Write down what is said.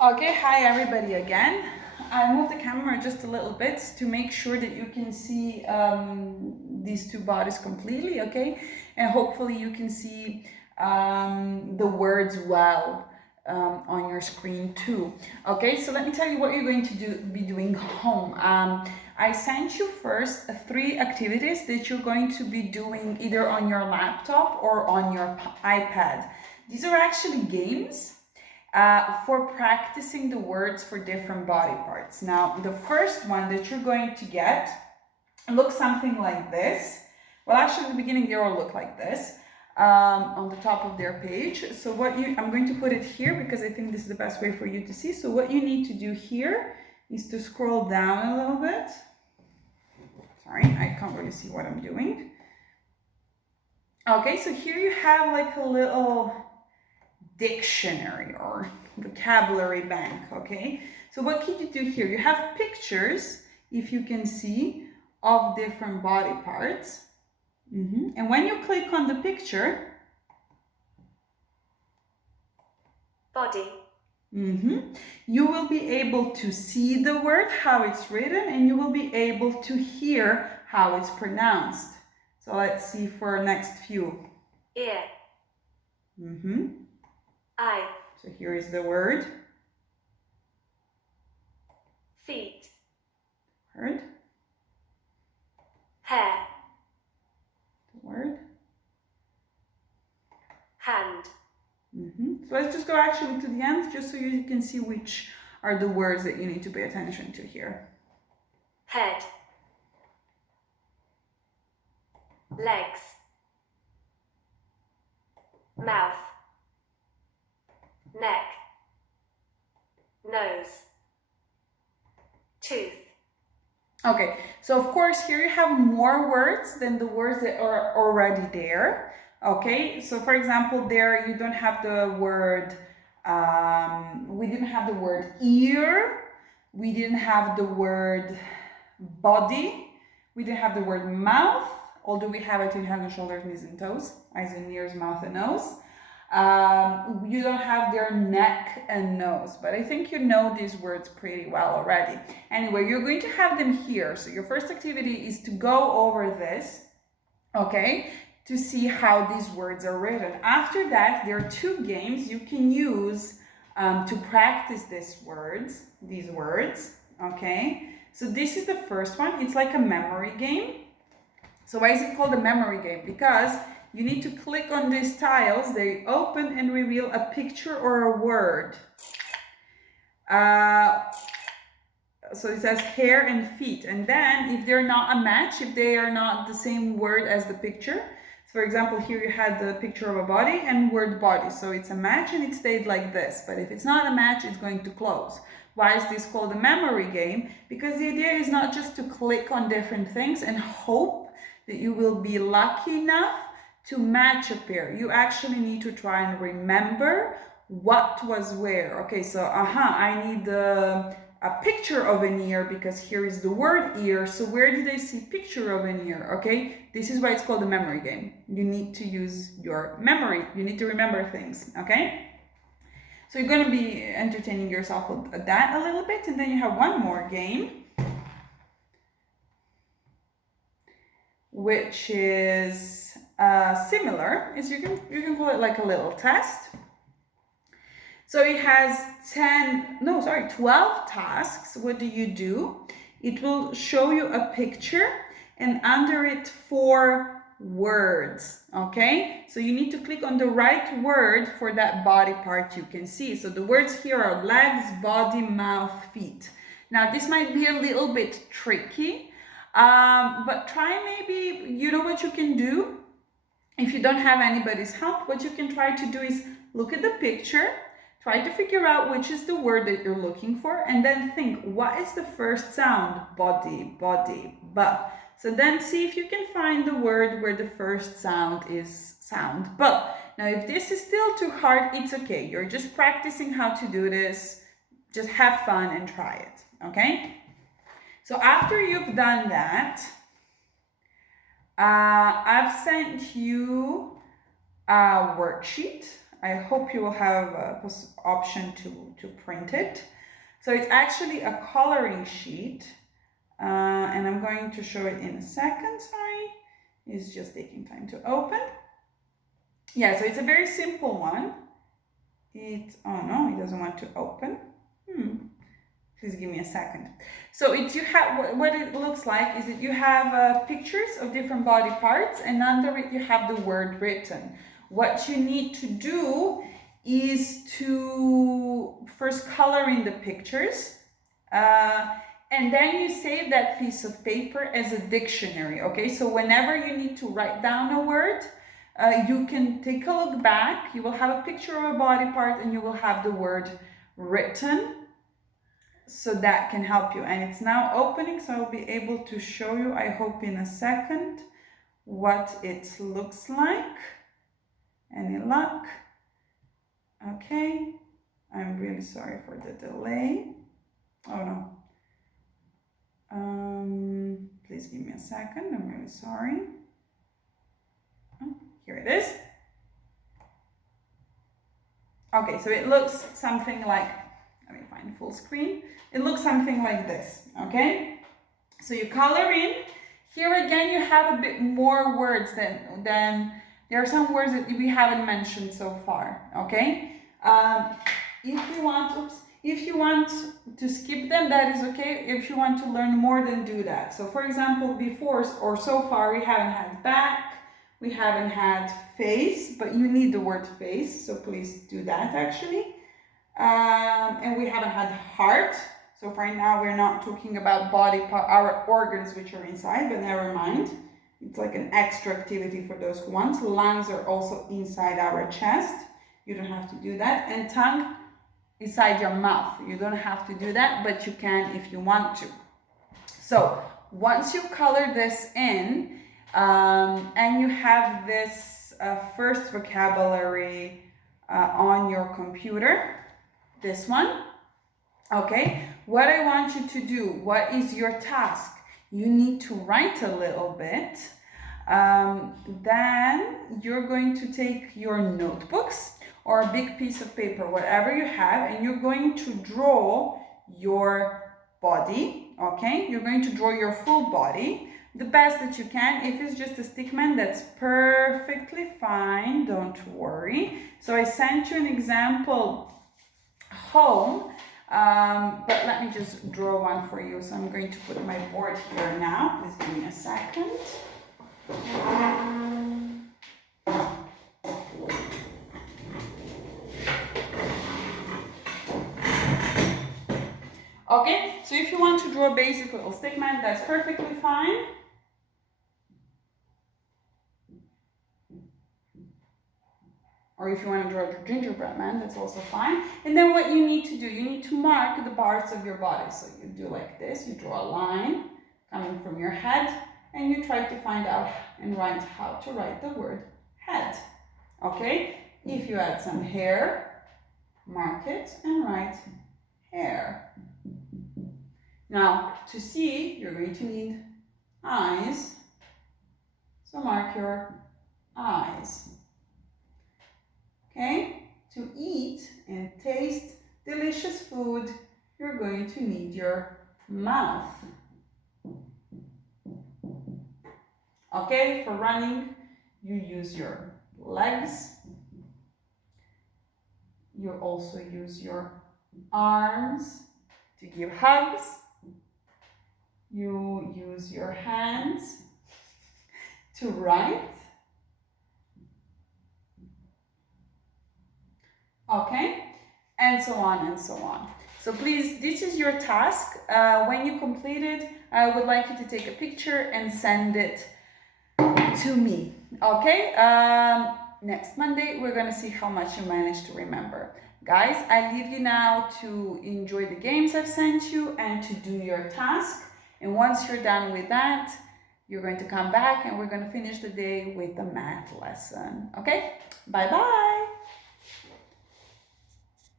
Okay, hi everybody again. I moved the camera just a little bit to make sure that you can see these two bodies completely, okay? And hopefully you can see the words well on your screen too. Okay, so let me tell you what you're going to be doing home. I sent you first 3 activities that you're going to be doing either on your laptop or on your iPad. These are actually games for practicing the words for different body parts. Now, the first one that you're going to get looks something like this. Well, actually, in the beginning, they all look like this on the top of their page. So I'm going to put it here because I think this is the best way for you to see. So what you need to do here is to scroll down a little bit. Sorry, I can't really see what I'm doing. Okay, so here you have like a little dictionary or vocabulary bank, okay? So what can you do here? You have pictures, if you can see, of different body parts. And when you click on the picture, body, you will be able to see the word, how it's written, and you will be able to hear how it's pronounced. So let's see for next few. ear, eye, so here is the word. feet, Word. hair, The word. hand, So let's just go actually to the end, just so you can see which are the words that you need to pay attention to here. head, legs, mouth, neck, nose, tooth. Okay, so of course here you have more words than the words that are already there. Okay, so for example, there you don't have the word, we didn't have the word ear, we didn't have the word body, we didn't have the word mouth, although we have it in head and shoulders, knees and toes, eyes and ears, mouth and nose. You don't have their neck and nose, but I think you know these words pretty well already. Anyway, you're going to have them here. So your first activity is to go over this, okay, to see how these words are written. After that, there are 2 games you can use to practice these words, okay? So this is the first one. It's like a memory game. So why is it called a memory game? Because you need to click on these tiles. They open and reveal a picture or a word. So it says hair and feet. And then if they're not a match, if they are not the same word as the picture, for example, here you had the picture of a body and word body. So it's a match and it stayed like this. But if it's not a match, it's going to close. Why is this called a memory game? Because the idea is not just to click on different things and hope that you will be lucky enough to match a pair. You actually need to try and remember what was where. Okay, so I need a picture of an ear because here is the word ear. So where did I see picture of an ear? Okay, this is why it's called a memory game. You need to use your memory. You need to remember things, okay? So you're going to be entertaining yourself with that a little bit, and then you have one more game, which is similar. You can call it like a little test. So it has 12 tasks. What do you do? It will show you a picture and under it 4 words, okay? So you need to click on the right word for that body part you can see. So the words here are legs, body, mouth, feet. Now this might be a little bit tricky, but try maybe, you know what you can do? If you don't have anybody's help, what you can try to do is look at the picture, try to figure out which is the word that you're looking for, and then think, what is the first sound? Body, body, but. So then see if you can find the word where the first sound is sound. But now if this is still too hard, it's okay. You're just practicing how to do this. Just have fun and try it, okay? So after you've done that, I've sent you a worksheet I hope you will have a option to print it. So it's actually a coloring sheet, and I'm going to show it in a second. Sorry, it's just taking time to open. Yeah, so it's a very simple one. Oh no, it doesn't want to open. Please give me a second. So you have what it looks like is that you have pictures of different body parts, and under it you have the word written. What you need to do is to first color in the pictures, and then you save that piece of paper as a dictionary. Okay, so whenever you need to write down a word, you can take a look back. You will have a picture of a body part, and you will have the word written. So that can help you, and it's now opening, so I'll be able to show you, I hope in a second, what it looks like. Any luck? Okay, I'm really sorry for the delay. Oh no, please give me a second, I'm really sorry. Oh, here it is. Okay, so it looks something like, let me find full screen. It looks something like this, okay? So you color in. Here again, you have a bit more words than there are some words that we haven't mentioned so far, okay? If you want to skip them, that is okay. If you want to learn more, then do that. So for example, before or so far, we haven't had back, we haven't had face, but you need the word face, so please do that actually. And we haven't had heart. So right now we're not talking about body part, our organs which are inside, but never mind. It's like an extra activity for those who want. Lungs are also inside our chest. You don't have to do that. And tongue inside your mouth. You don't have to do that, but you can if you want to. So once you color this in, and you have this first vocabulary on your computer, this one, okay, what I want you to do, what is your task? You need to write a little bit. Then you're going to take your notebooks or a big piece of paper, whatever you have, and you're going to draw your body, okay? You're going to draw your full body, the best that you can. If it's just a stickman, that's perfectly fine, don't worry. So I sent you an example home, but let me just draw one for you. So I'm going to put my board here now. Please give me a second. Okay, so if you want to draw a basic little stickman, that's perfectly fine. Or if you want to draw a gingerbread man, that's also fine. And then what you need to do, you need to mark the parts of your body. So you do like this, you draw a line coming from your head, and you try to find out and write how to write the word head. Okay? If you add some hair, mark it and write hair. Now, to see, you're going to need eyes. So mark your eyes. Okay? To eat and taste delicious food, you're going to need your mouth. Okay? For running, you use your legs. You also use your arms to give hugs. You use your hands to write. Okay, and so on and so on. So please, this is your task. When you complete it, I would like you to take a picture and send it to me. Okay, next Monday, we're gonna see how much you managed to remember. Guys, I leave you now to enjoy the games I've sent you and to do your task. And once you're done with that, you're going to come back and we're going to finish the day with the math lesson. Okay? Bye-bye.